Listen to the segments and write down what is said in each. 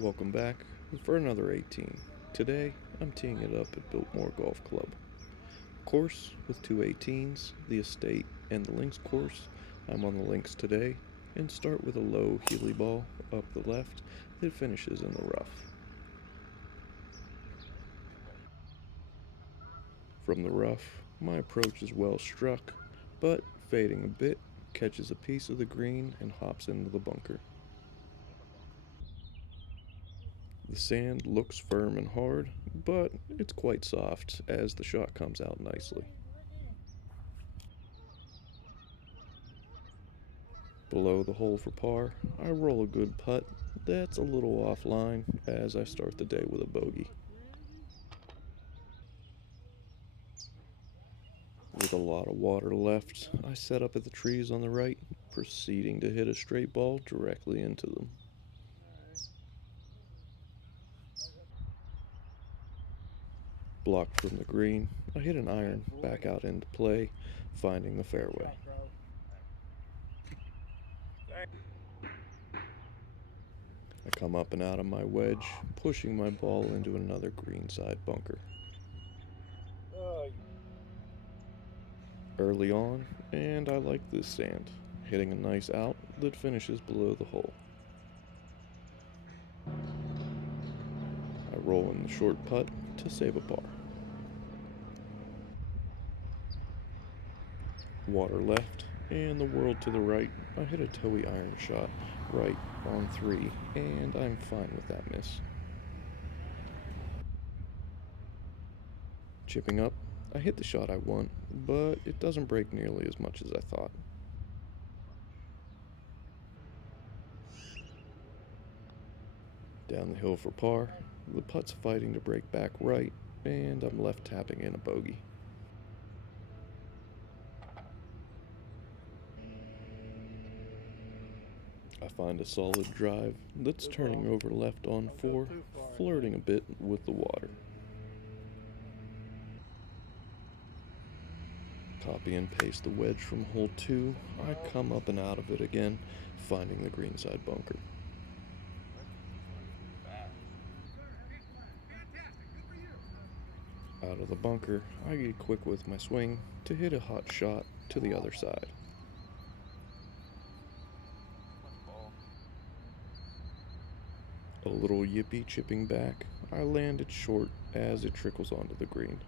Welcome back for another 18. Today, I'm teeing it up at Biltmore Golf Club. Course with two 18s, the Estate and the Links course. I'm on the Links today and start with a low Healy ball up the left that finishes in the rough. From the rough, my approach is well struck, but fading a bit, catches a piece of the green and hops into the bunker. The sand looks firm and hard, but it's quite soft as the shot comes out nicely. Below the hole for par, I roll a good putt that's a little offline as I start the day with a bogey. With a lot of water left, I set up at the trees on the right, proceeding to hit a straight ball directly into them. Blocked from the green, I hit an iron back out into play, finding the fairway. I come up and out of my wedge, pushing my ball into another greenside bunker. Early on, and I like this sand, hitting a nice out that finishes below the hole. I roll in the short putt to save a par. Water left, and the world to the right. I hit a toey iron shot right on 3, and I'm fine with that miss. Chipping up, I hit the shot I want, but it doesn't break nearly as much as I thought. Down the hill for par, the putt's fighting to break back right, and I'm left tapping in a bogey. I find a solid drive that's turning over left on 4, flirting a bit with the water. Copy and paste the wedge from hole 2. I come up and out of it again, finding the greenside bunker. Out of the bunker, I get quick with my swing to hit a hot shot to the other side. A little yippee chipping back, I land it short as it trickles onto the green.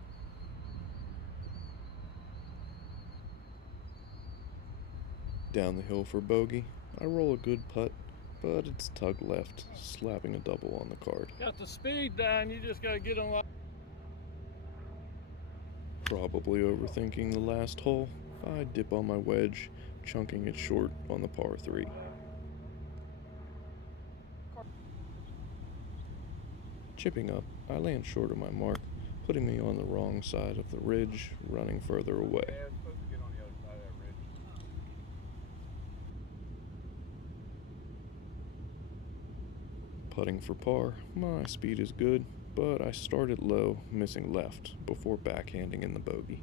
Down the hill for bogey, I roll a good putt, but it's tug left, slapping a double on the card. Got the speed down, you just gotta get on. Probably overthinking the last hole, I dip on my wedge, chunking it short on the par 3. Chipping up, I land short of my mark, putting me on the wrong side of the ridge, running further away. Putting for par, my speed is good, but I start it low, missing left, before backhanding in the bogey.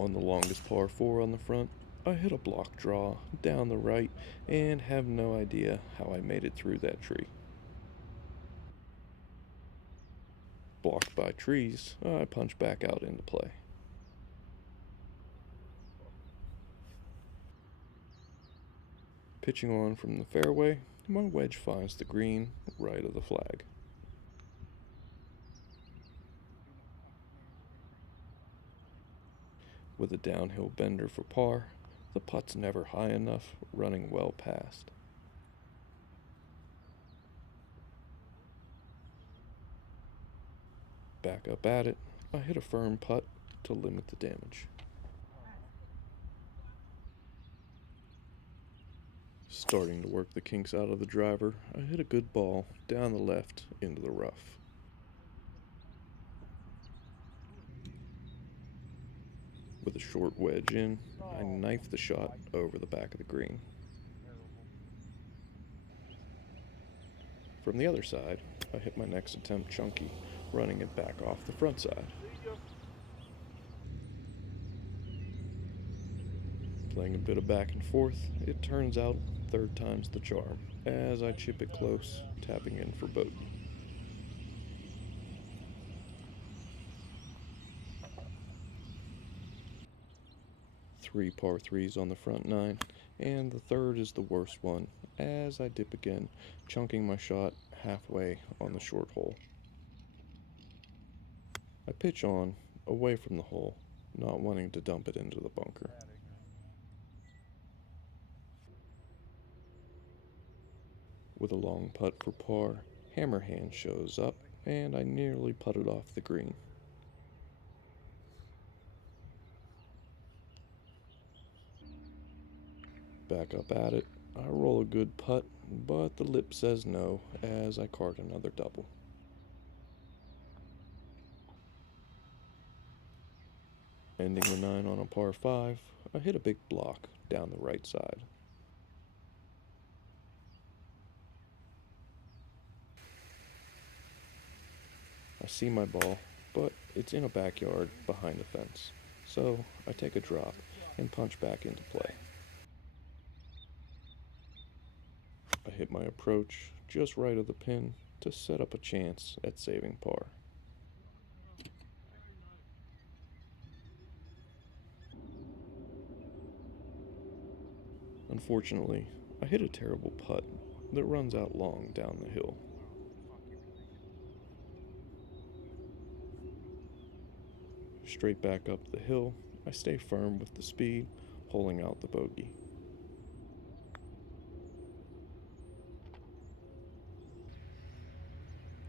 On the longest par 4 on the front, I hit a block draw down the right and have no idea how I made it through that tree. Blocked by trees, I punch back out into play. Pitching on from the fairway, my wedge finds the green right of the flag. With a downhill bender for par, the putt's never high enough, running well past. Back up at it, I hit a firm putt to limit the damage. Starting to work the kinks out of the driver, I hit a good ball down the left into the rough. With a short wedge in, I knife the shot over the back of the green. From the other side, I hit my next attempt chunky, running it back off the front side. Playing a bit of back and forth, it turns out third time's the charm, as I chip it close, tapping in for bogey. Three par threes on the front nine, and the third is the worst one, as I dip again, chunking my shot halfway on the short hole. I pitch on, away from the hole, not wanting to dump it into the bunker. With a long putt for par, Hammerhand shows up, and I nearly putted off the green. Back up at it, I roll a good putt, but the lip says no as I card another double. Ending the 9 on a par 5, I hit a big block down the right side. I see my ball, but it's in a backyard behind the fence, so I take a drop and punch back into play. I hit my approach just right of the pin to set up a chance at saving par. Unfortunately, I hit a terrible putt that runs out long down the hill. Straight back up the hill, I stay firm with the speed, holing out the bogey.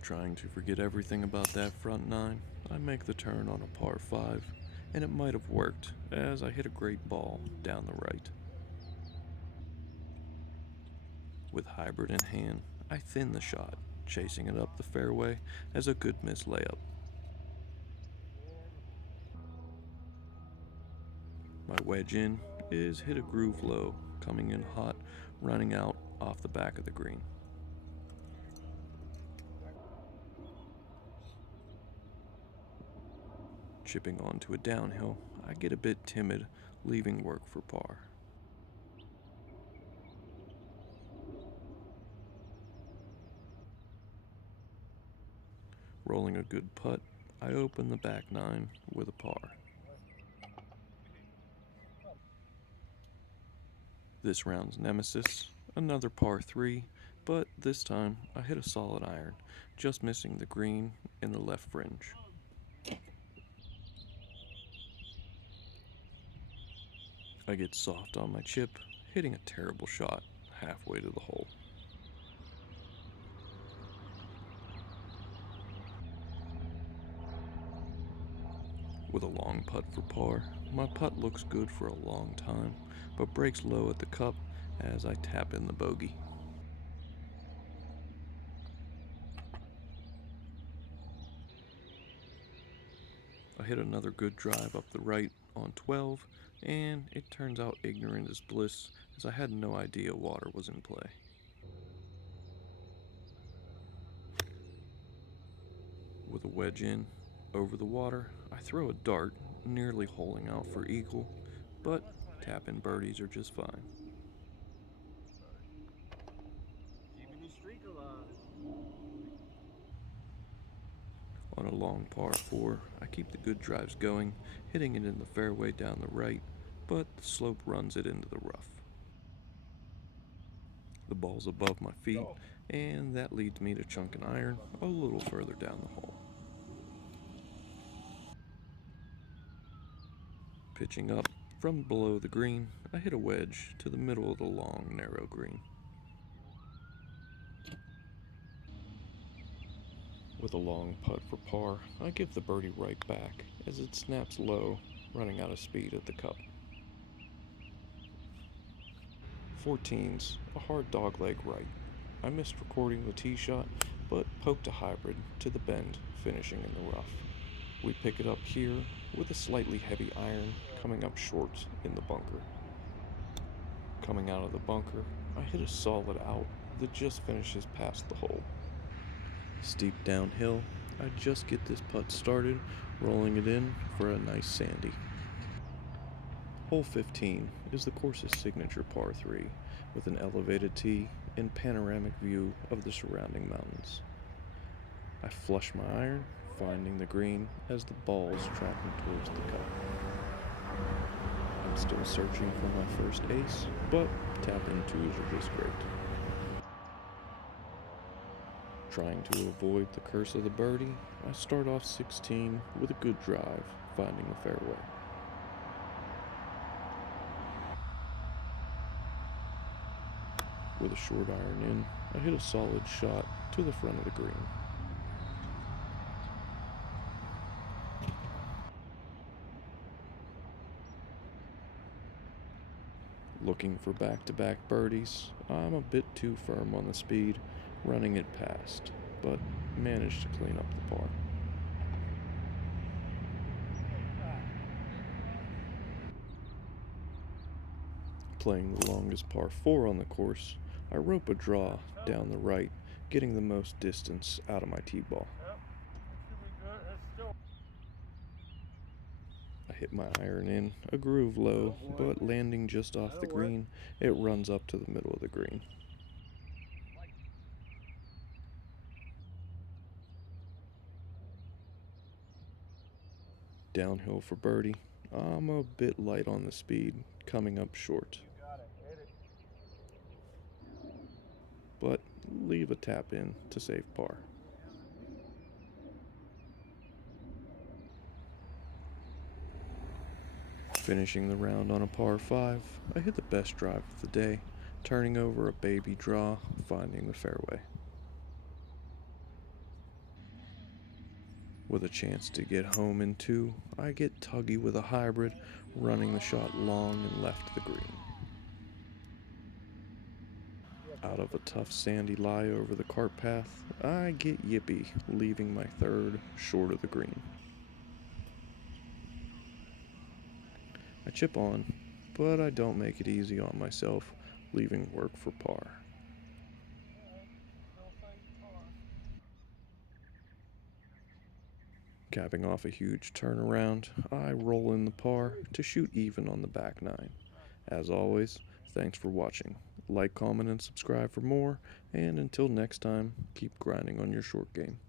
Trying to forget everything about that front nine, I make the turn on a par 5, and it might have worked as I hit a great ball down the right. With hybrid in hand, I thin the shot, chasing it up the fairway as a good miss layup. My wedge in is hit a groove low, coming in hot, running out off the back of the green. Chipping onto a downhill, I get a bit timid, leaving work for par. Rolling a good putt, I open the back nine with a par. This round's nemesis, another par 3, but this time I hit a solid iron, just missing the green in the left fringe. I get soft on my chip, hitting a terrible shot halfway to the hole. With a long putt for par, my putt looks good for a long time, but breaks low at the cup as I tap in the bogey. I hit another good drive up the right on 12, and it turns out ignorant is bliss as I had no idea water was in play. With a wedge in, over the water, I throw a dart, nearly holing out for eagle, but tap-in birdies are just fine. Keeping the streak alive. On a long par 4, I keep the good drives going, hitting it in the fairway down the right, but the slope runs it into the rough. The ball's above my feet, and that leads me to chunk an iron a little further down the hole. Pitching up from below the green, I hit a wedge to the middle of the long, narrow green. With a long putt for par, I give the birdie right back as it snaps low, running out of speed at the cup. 14's a hard dogleg right. I missed recording the tee shot, but poked a hybrid to the bend, finishing in the rough. We pick it up here with a slightly heavy iron coming up short in the bunker. Coming out of the bunker, I hit a solid out that just finishes past the hole. Steep downhill, I just get this putt started, rolling it in for a nice sandy. Hole 15 is the course's signature par 3 with an elevated tee and panoramic view of the surrounding mountains. I flush my iron, finding the green as the ball is tracking towards the cup. I'm still searching for my first ace, but tap-in twos are just great. Trying to avoid the curse of the birdie, I start off 16 with a good drive, finding the fairway. With a short iron in, I hit a solid shot to the front of the green. Looking for back-to-back birdies, I'm a bit too firm on the speed, running it past, but managed to clean up the par. Playing the longest par 4 on the course, I rope a draw down the right, getting the most distance out of my tee ball. I hit my iron in, a groove low, but landing just off the green, it runs up to the middle of the green. Downhill for birdie, I'm a bit light on the speed, coming up short, but leave a tap in to save par. Finishing the round on a par 5, I hit the best drive of the day, turning over a baby draw, finding the fairway. With a chance to get home in 2, I get tuggy with a hybrid, running the shot long and left the green. Out of a tough sandy lie over the cart path, I get yippy, leaving my third short of the green. I chip on, but I don't make it easy on myself, leaving work for par. Capping off a huge turnaround, I roll in the par to shoot even on the back 9. As always, thanks for watching. Like, comment, and subscribe for more, and until next time, keep grinding on your short game.